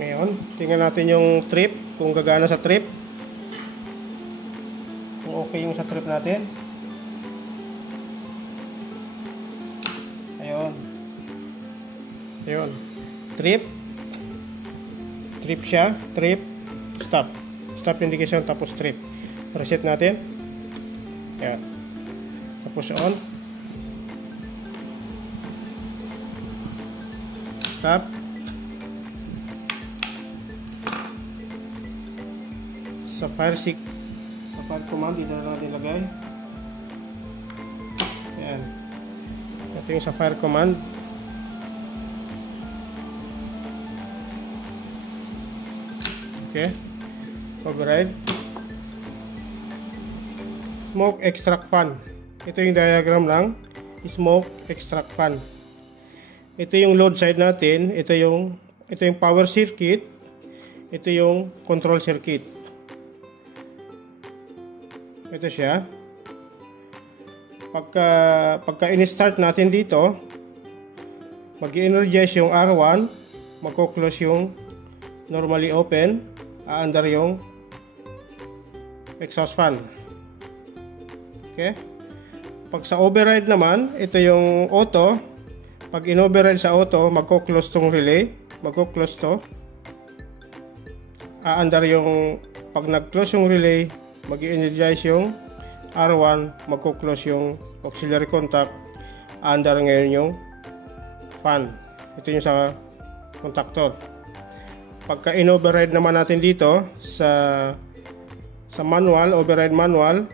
Ngayon, tingnan natin yung trip, kung gagana sa trip. Kung okay yung sa trip natin. Ayun. Ayun. Trip. Trip siya. Trip. Stop. Stop indication tapos trip. Reset natin. Ayan. Tapos on. Stop. Sa fire command dito na natin ilagay. Ayan. Ito yung sa fire command. Okay. Override. Smoke extract fan. Ito yung diagram lang. Smoke extract fan. Ito yung load side natin. Ito yung power circuit. Ito yung control circuit. Ito siya. Pagka in-start natin dito, mag-energize yung R1, magko-close yung normally open, aandar yung exhaust fan. Okay? Pag sa override naman, ito yung auto. Pag in-override sa auto, magko-close tong relay, magko-close to. Aandar yung, pag nag-close yung relay, mag-energize yung R1, magko-close yung auxiliary contact, aandar ngayon yung fan. Ito yung sa contactor. Pagka in-override naman natin dito sa manual, override manual,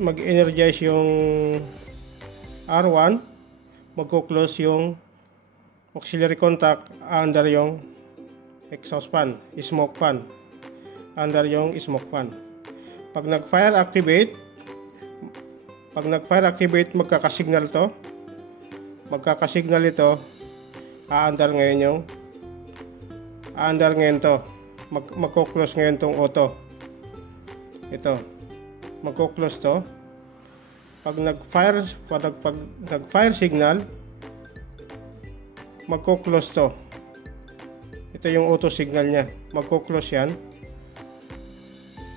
mag-energize yung R1, magko-close yung auxiliary contact, aandar yung exhaust fan, smoke fan. Under yung smoke fan. Pag nag-fire activate, magkakasignal to. Magkakasignal ito. Aandar ngayon to. Magko-close ngayon tong auto. Ito. Magko-close to. Pag nag-fire signal, magko-close to. Ito yung auto signal niya. Magko-close yan.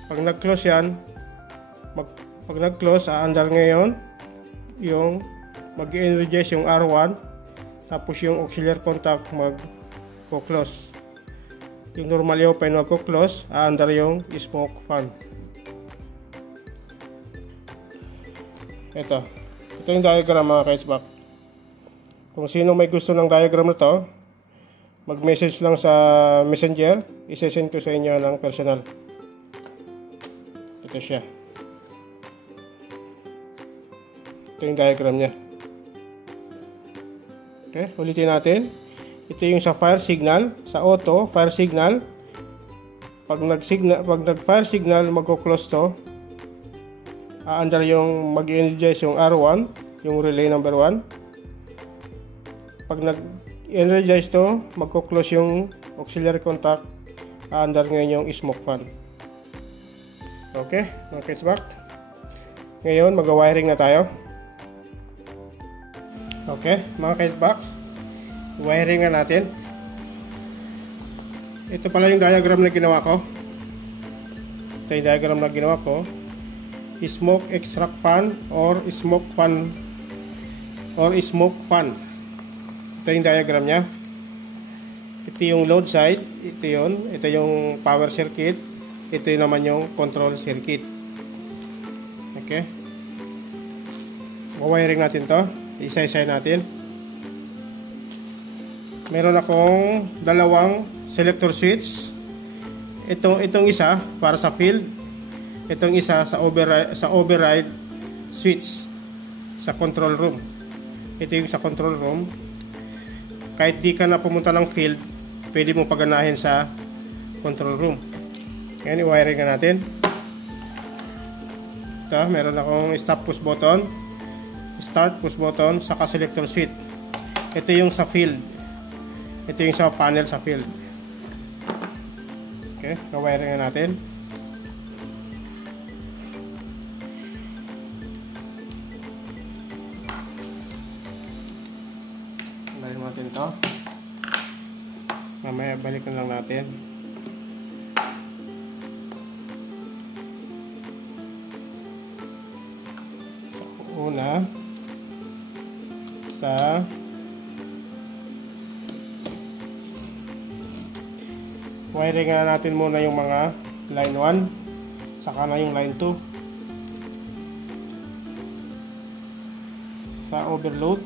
Pag nag-close yan, pag nag-close, aandar ngayon yung mag-energize yung R1, tapos yung auxiliary contact mag-close. Yung normally open mag-close, aandar yung smoke fan. Ito yung diagram mga ka-SBAC. Kung sino may gusto ng diagram na to, mag-message lang sa messenger, isesend ko sa inyo ng personal. Ito siya. Ito yung diagram niya. Okay, ulitin natin. Ito yung sa fire signal, sa auto, fire signal. Pag nag-fire signal, magko-close to. Aandar yung mag-energize yung R1, yung relay number 1. Pag nag-energize to, magko-close yung auxiliary contact. Aandar ngayon yung smoke fan. Okay, mga ka-SBAC. Ngayon, mag-wiring na tayo. Okay, mga ka-SBAC. Wiring na natin. Ito pala yung diagram na ginawa ko. Ito yung diagram na ginawa ko. Smoke extract fan or smoke fan or smoke fan. Ito yung diagram niya. Ito yung load side. Ito yun. Ito yung power circuit. Ito yung naman yung control circuit. Okay. Wiring natin to. Isa-isa natin. Meron akong dalawang selector switch. Itong isa para sa field. Itong isa sa override switch sa control room. Ito yung sa control room. Kahit di ka na pumunta ng field, pwede mo paganahin sa control room. Ngayon, i-wiring na natin. Ito, meron akong stop push button, start push button, saka selector switch. Ito yung sa field. Ito yung sa panel sa field. Okay, i-wiring na natin. Wiring natin ito. Mamaya balikan lang natin. Una sa wiring na natin muna yung mga line 1, saka na yung line 2 sa overload.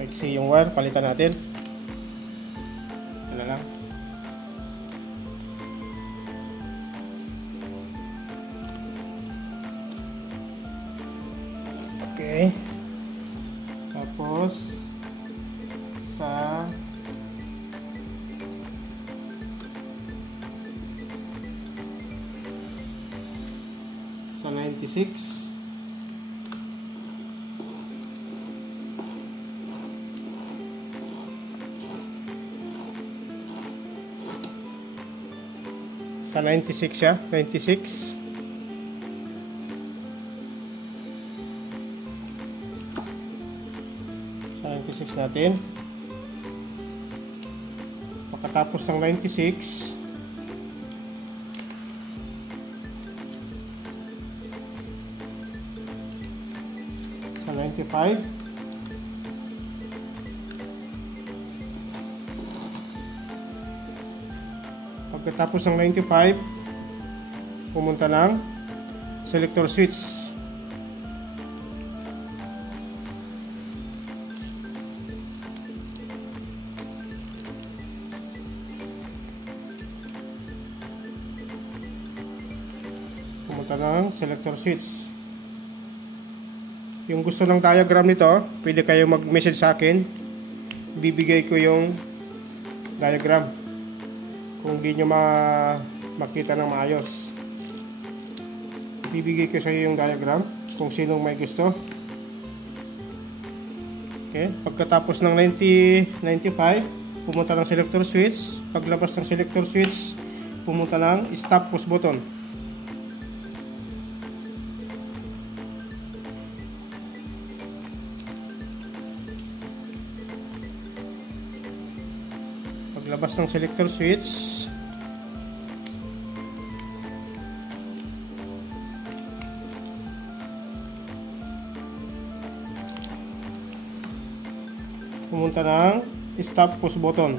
Maiksi yung wire, palitan natin. Ito na lang. Okay. Tapos sa sa 96 sa 96 siya, 96 96 natin. Pagkatapos ng 96 sa 95 pagkatapos ng 95 pumunta ng selector switch. Ng selector switch. Yung gusto ng diagram nito, pwede kayo mag-message sa akin. Bibigay ko yung diagram kung di nyo makita ng maayos. Bibigay ko sa iyo yung diagram kung sinong may gusto. Okay, pagkatapos ng 95 pumunta ng selector switch. Paglabas ng selector switch pumunta ng stop push button. Paglabas ng selector switch pumunta ng stop push button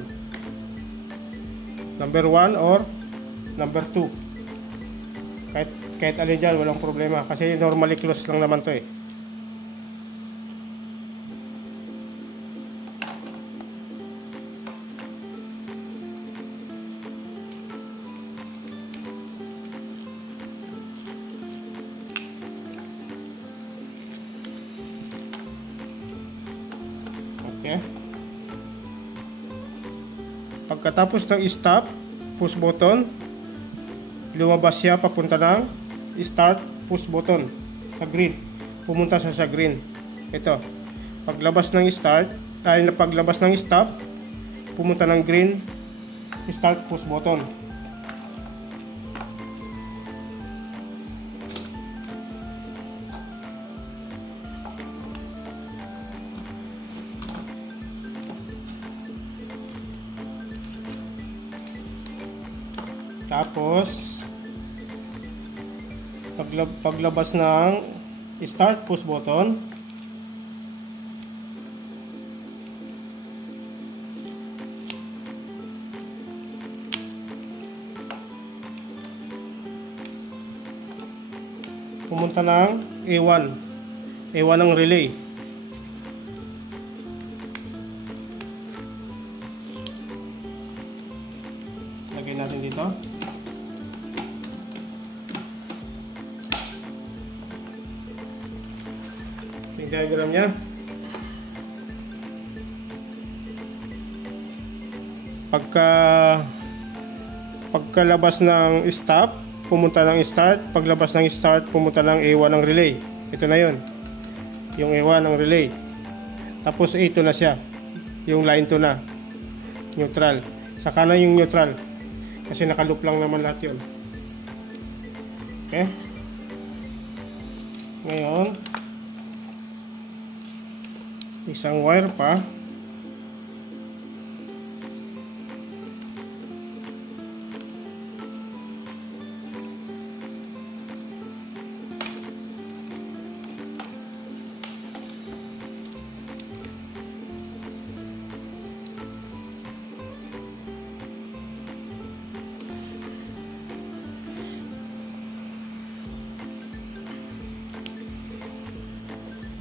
number 1 or number 2. Kahit alin dyan, walang problema kasi normally close lang naman to eh. Okay. Pagkatapos ng stop push button, lumabas siya papunta ng start push button sa green. Pumunta siya sa green. Ito. Paglabas ng start, paglabas ng stop, pumunta ng green start push button. Tapos paglabas ng start push button, pumunta ng A1 ng relay. Lagay natin dito. Yung diagram niya. Pagkalabas ng stop, pumunta ng start. Paglabas ng start, pumunta ng A1 ng relay. Ito na yun. Yung A1 ng relay. Tapos A2 na siya. Yung line 2 na. Neutral. Saka na yung neutral. Kasi nakaloop lang naman lahat yun. Okay. Ngayon, Isang wire pa.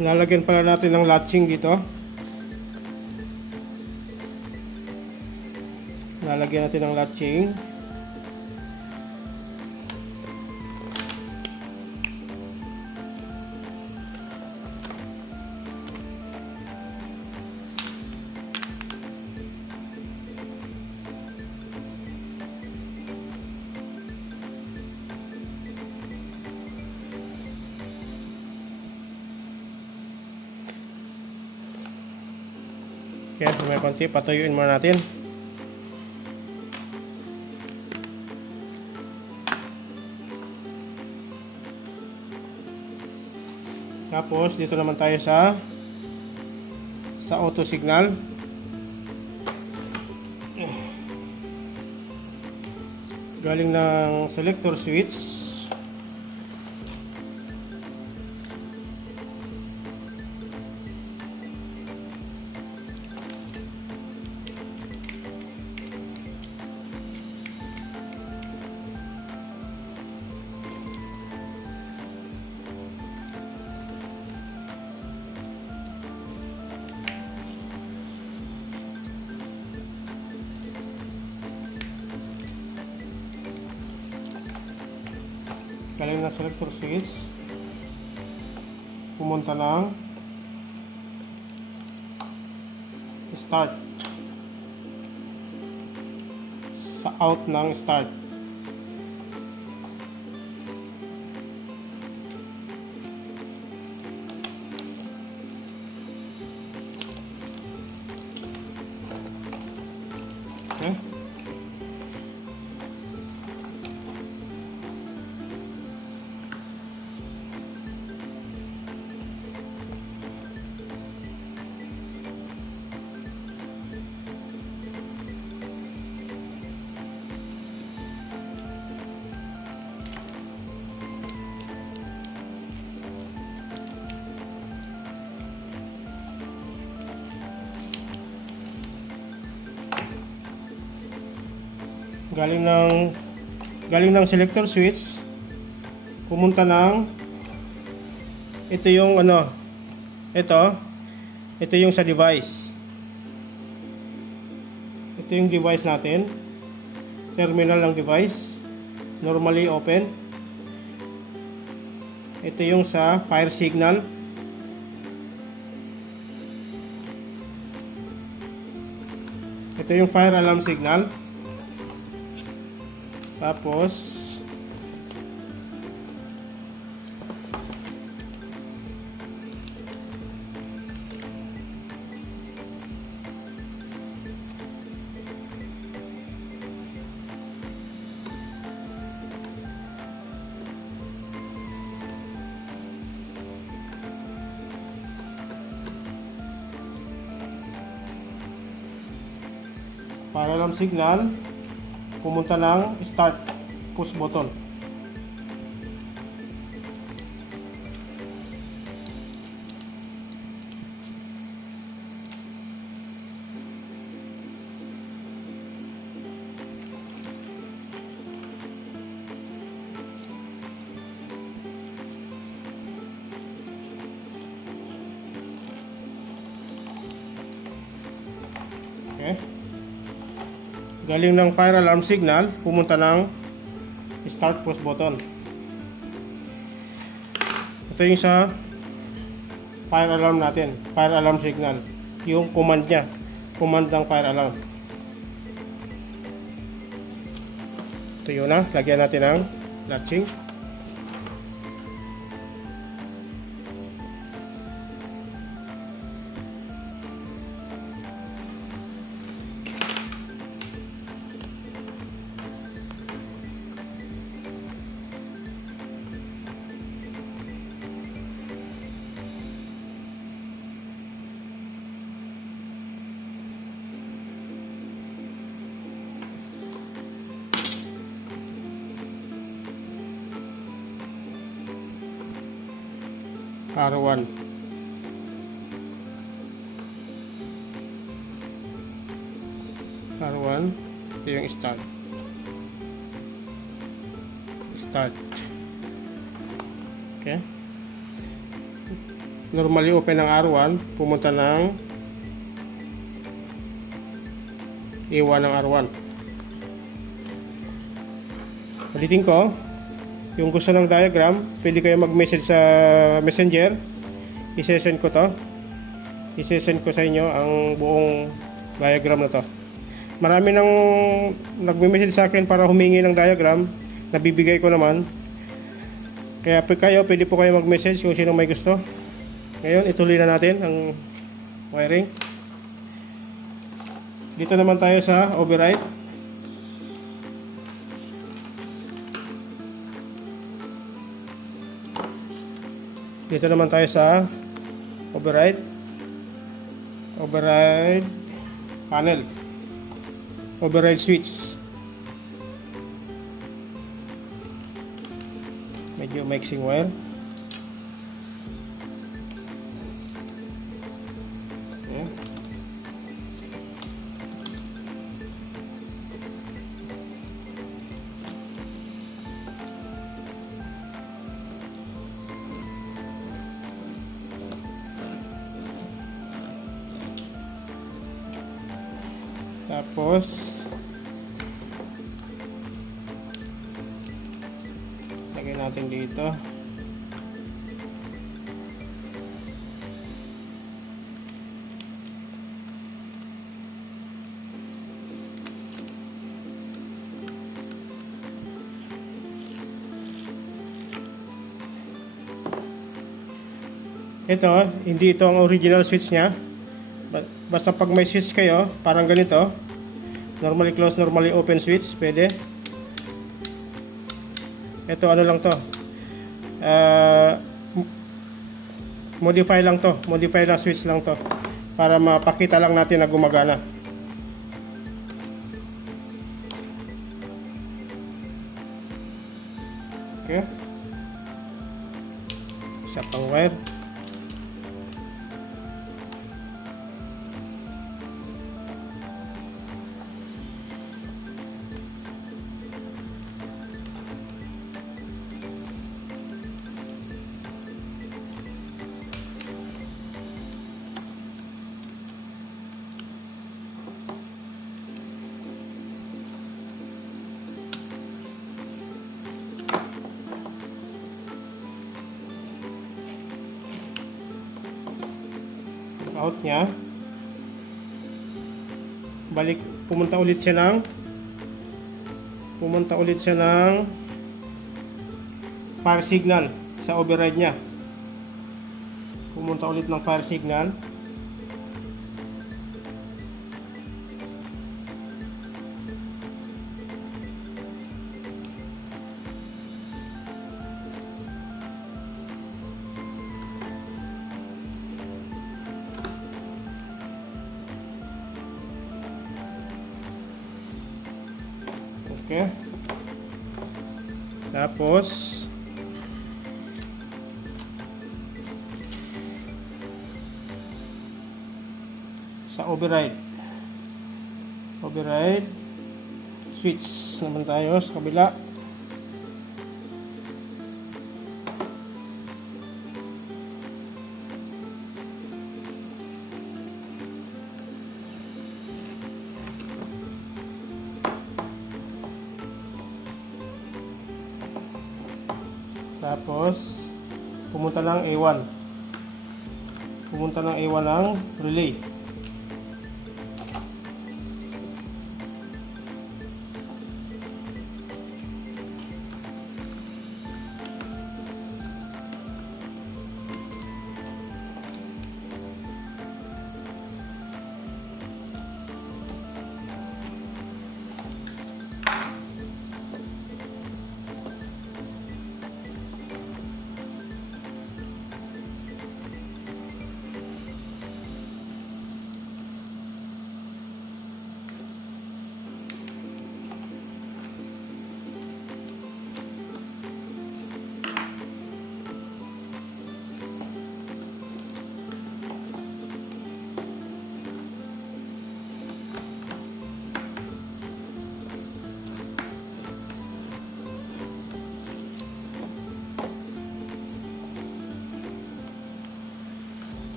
Lalagyan pala natin ng latching dito. Lalagyan natin ng latching. Kaya may konti, patuyuin muna natin. Tapos dito naman tayo sa auto signal. Galing ng selector switch. Galing ng selector switch, pumunta ng start, sa out ng start. Okay. Galing ng selector switch, pumunta ng ito yung ito yung sa device. Ito yung device natin, terminal ng device, normally open. Ito yung sa fire signal. Ito yung fire alarm signal. Tapos fire alarm signal, pumunta ng start push button. Okay. Galing ng fire alarm signal, pumunta ng start push button. Ito yung sa fire alarm natin, fire alarm signal, yung command nya, command ng fire alarm. Ito yun na, lagyan natin ng latching. R1. R1. Ito yung start. Okay. Normally open ng R1, pumunta ng A1 ng R1. Ulitin ko, yung gusto ng diagram, pwede kayo mag-message sa Messenger. I-send ko to. I-send ko sa inyo ang buong diagram na to. Marami nang nagme-message sa akin para humingi ng diagram. Nabibigay ko naman. Kaya kayo, pwede po kayo mag-message kung sino may gusto. Ngayon, ituloy na natin ang wiring. Dito naman tayo sa override. Dito naman tayo sa override panel, override switch. Medyo mixing wire. Okay. Tapos lagay natin dito. Ito, hindi ito ang original switch nya. Basta pag may switch kayo, parang ganito, normally close, normally open switch, pwede. Ito ano lang to, modify lang to, modify lang switch lang to, para mapakita lang natin na gumagana. Okay, isa pang wire. Out niya, balik, pumunta ulit siya ng fire signal sa override niya. Pumunta ulit ng fire signal. Okay. Tapos sa override switch naman tayo sa kabila. Tapos pumunta ng A1. Pumunta ng A1 ng relay.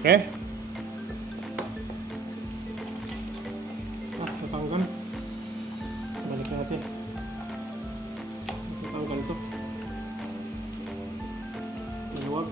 Okay. Natanggal. Balik natin. Natanggal ito. Maluwag.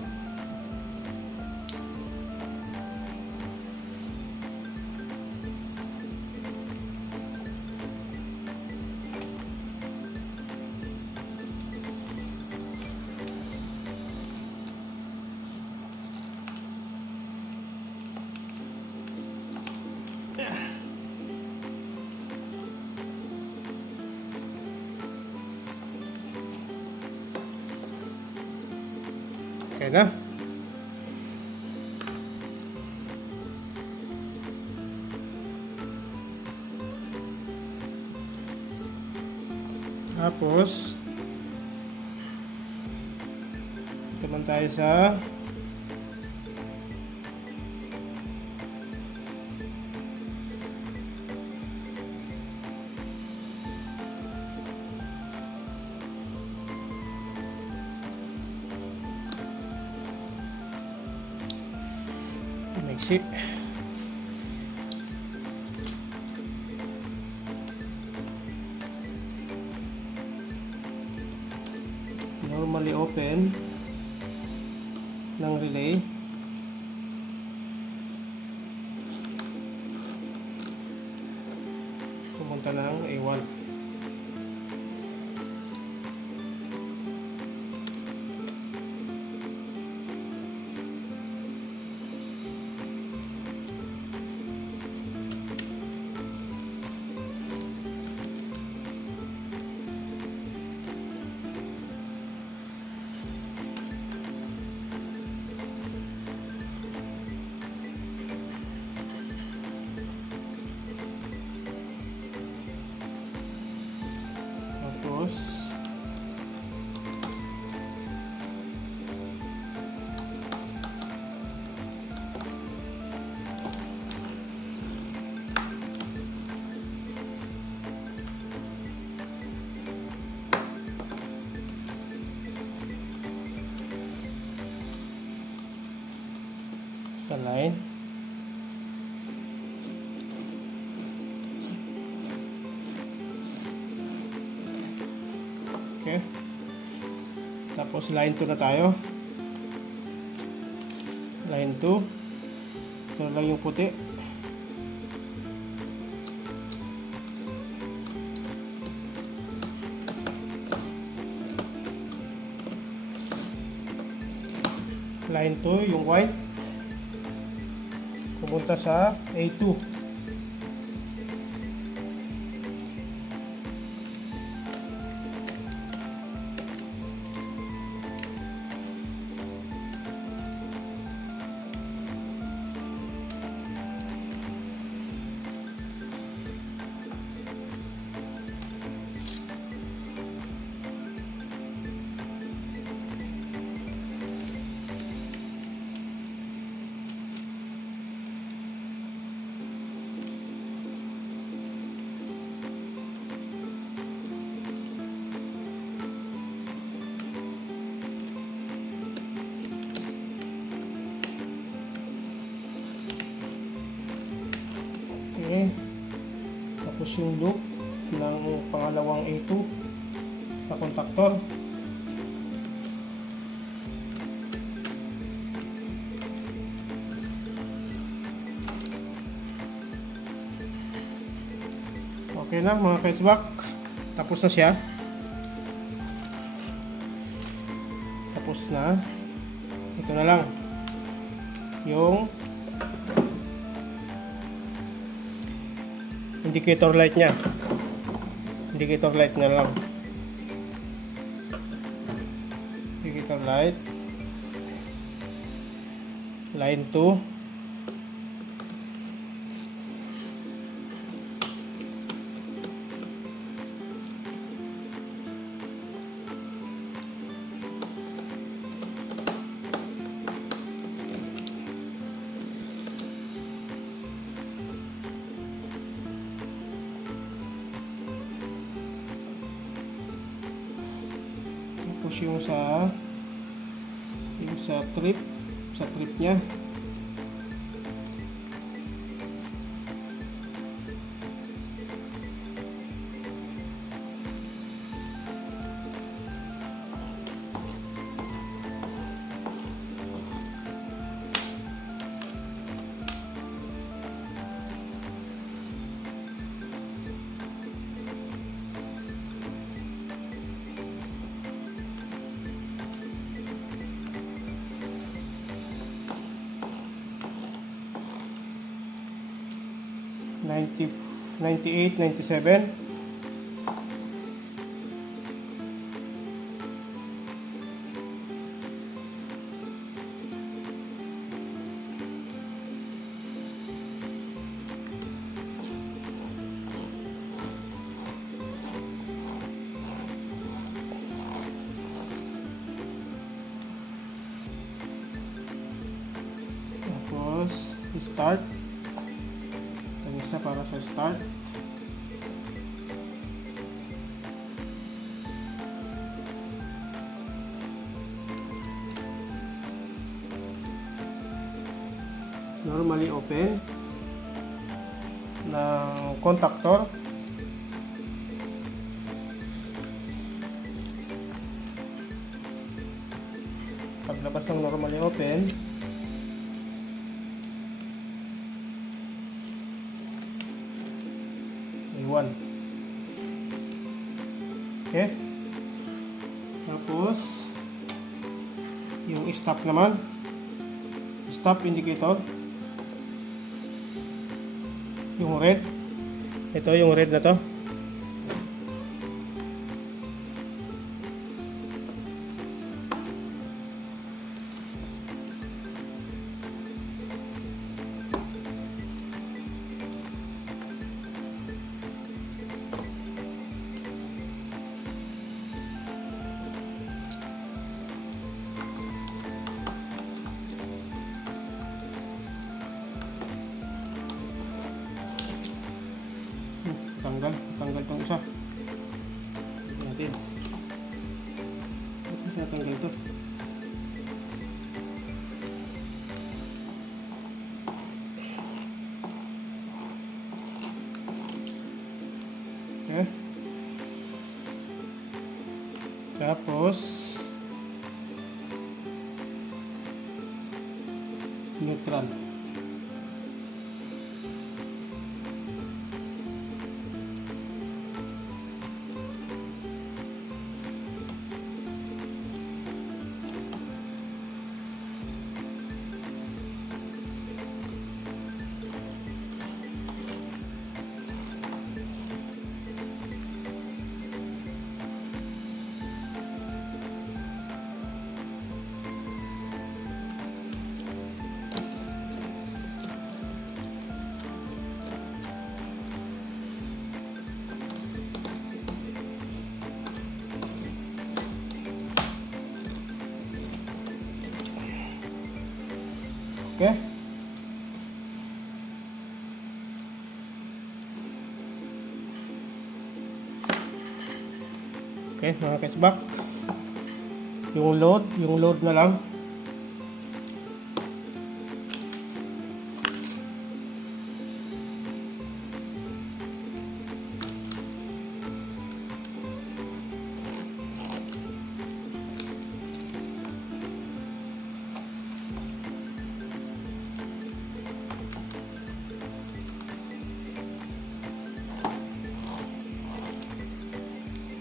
Okay na. Tapos naman tayo sa maiksi. Normally open ng relay. Pumunta ng A1. Tapos sa line. Okay. Tapos line 2 na tayo. Line 2. Ito lang yung puti. Line 2 yung white. Pumunta sa A2. Okay. Tapos yung loop ng pangalawang A2 sa contactor. Okay na mga ka-SBAC. Tapos na siya. Tapos na. Ito na lang. Yung indicator light niya. Indicator light na lang. Indicator light. Line 2. Tapos yung sa trip niya. 90, 98, 97. Tapos start. Itong isa para sa start. Normally open ng contactor. Paglabas ng normally open, may 1. Okay. Tapos yung stop naman, stop indicator, yung red, ito yung red na to. Tanggal tong isa. Tignan natin. Bakit natanggal ito? Okay. Tapos neutral. Okay. Okay, mga kasbak. Yung load na lang.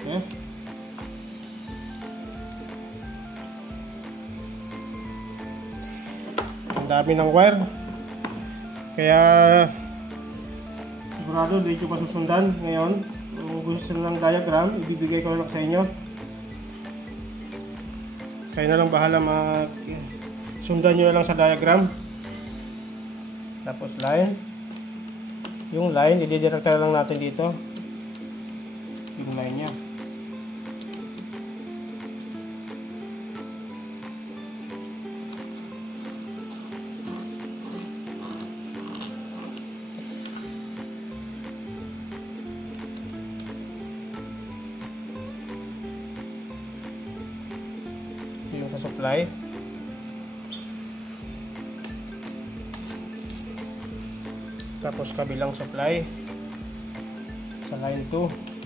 Okay. Ang dami ng wire. Kaya sigurado dito ko susundan ngayon. Kung gusto ng diagram, ibibigay ko lang sa inyo. Kayo na lang bahala sundan nyo lang sa diagram. Tapos line. Yung line, i-direct lang natin dito. Yung line nya. Yung sa supply. Tapos kabilang supply sa line 2.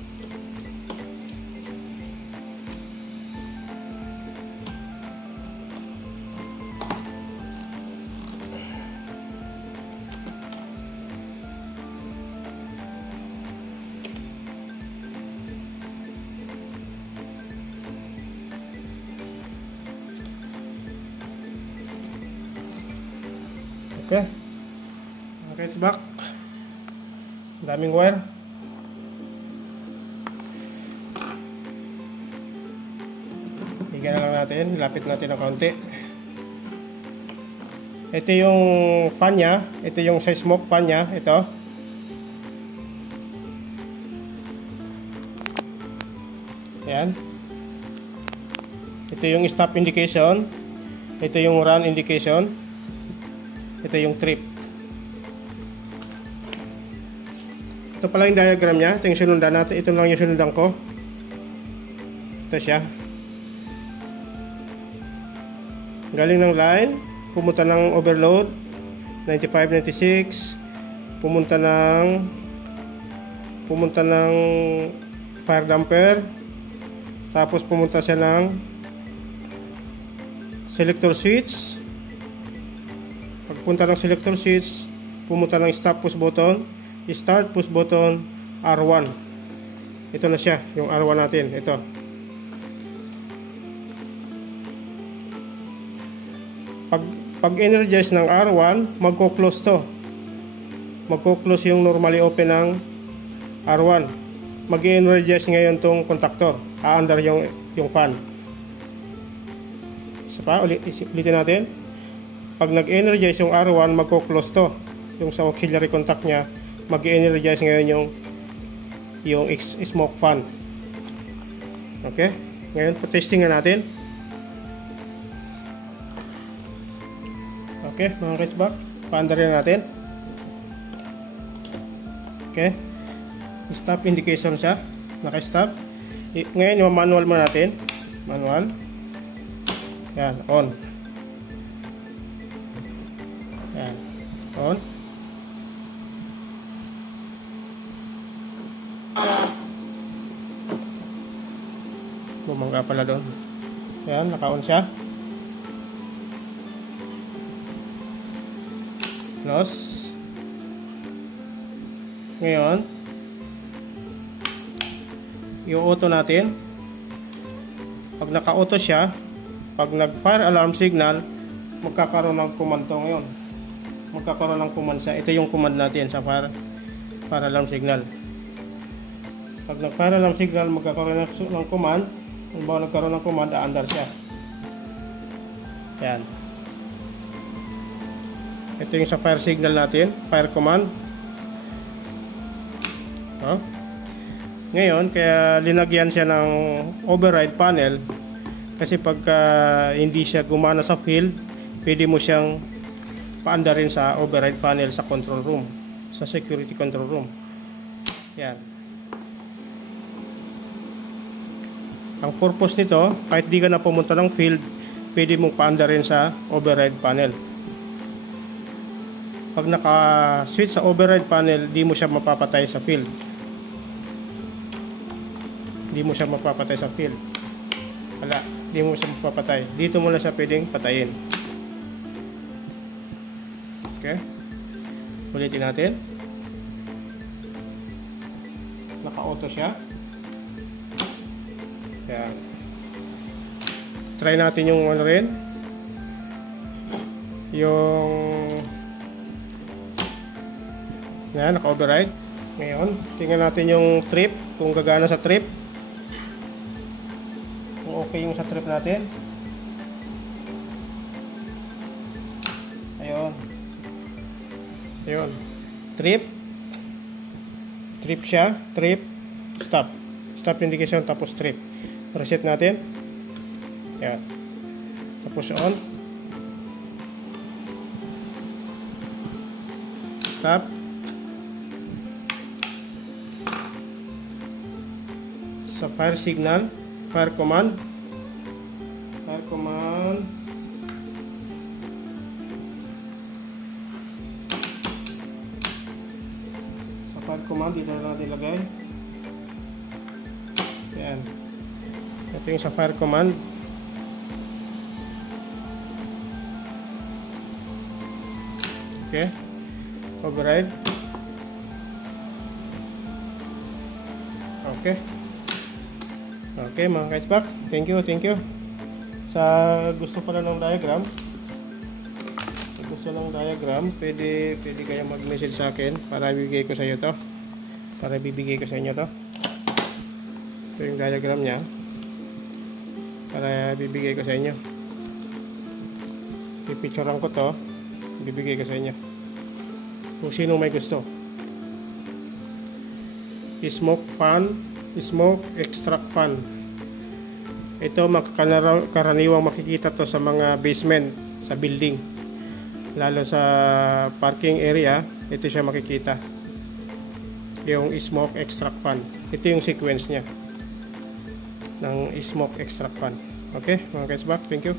Okay. Okay, it's back. Daming wire. Higyan na lang natin, lapit natin ng kaunti. Ito yung fan nya, ito yung sa smoke fan nya, ito. Ayan. Ito yung stop indication, ito yung run indication, ito yung trip. Ito pala yung diagram nya, ito yung sinundan natin, ito lang yung sinundan ko. Ito siya. Galing ng line, pumunta ng overload 95, 96, pumunta ng fire damper, tapos pumunta siya ng selector switch. Pagpunta ng selector switch, pumunta ng stop push button, start push button, R1. Ito na siya, yung R1 natin, ito. Pag energize ng R1, magko-close to. Magko-close yung normally open ng R1. Mag-energize ngayon tong contactor. Aandar yung fan. Isa pa, ulitin natin. Pag nag-energize yung R1, magko-close to. Yung sa auxiliary contact nya, mag-energize ngayon yung smoke fan. Okay? Ngayon, testing na natin. Okay, mga kitsbak, paandarin natin. Okay, stop indication siya, naka-stop. Ngayon yung manual mo natin, manual. Yan, on. Yan, on. Bumangga pala doon. Yan, naka-on siya. Close. Ngayon, yung auto natin, pag naka-auto siya, pag nag-fire alarm signal, magkakaroon ng command to ngayon. Magkakaroon ng command siya. Ito yung command natin sa fire alarm signal. Pag nag-fire alarm signal, magkakaroon ng command. Kung ba nagkaroon ng command, aandar siya. Yan. Ito yung sa fire signal natin, fire command. Ngayon, kaya linagyan siya ng override panel kasi pagka hindi siya gumana sa field, pwede mo siyang paandarin sa override panel sa control room, sa security control room. Yan. Ang purpose nito, kahit di ka na pumunta ng field, pwede mong paandarin sa override panel. Pag naka-switch sa override panel, di mo siya mapapatay sa field. Di mo siya mapapatay sa field. Wala, di mo siya mapapatay. Dito mo na siya pwedeng patayin. Okay? Ulitin natin. Naka-auto siya. Ayan. Try natin yung ano rin. Yung yan, naka-override. Ngayon, tingnan natin yung trip, kung gagana sa trip. Kung okay yung sa trip natin. Ayun. Ayun. Trip. Trip siya. Trip. Stop. Stop indication tapos trip. Reset natin. Yan. Tapos on. Stop. Sa fire signal, fire command, sa fire command dito na natin ilagay. Yan, ito yung sa fire command. Okay, override. Okay. Okay mga kitsbak, thank you. Sa gusto pala ng diagram, pwede kayo mag-message sa akin para ibigay ko sa iyo to. para bibigay ko sa inyo to. Ito yung diagram niya para bibigay ko sa inyo. Pipicturean ko to, bibigay ko sa inyo kung sino may gusto. Smoke fan, smoke extract fan. Ito karaniwang makikita to sa mga basement sa building, lalo sa parking area. Ito siya makikita, yung smoke extract fan. Ito yung sequence niya ng smoke extract fan. Okay mga guys, back, thank you.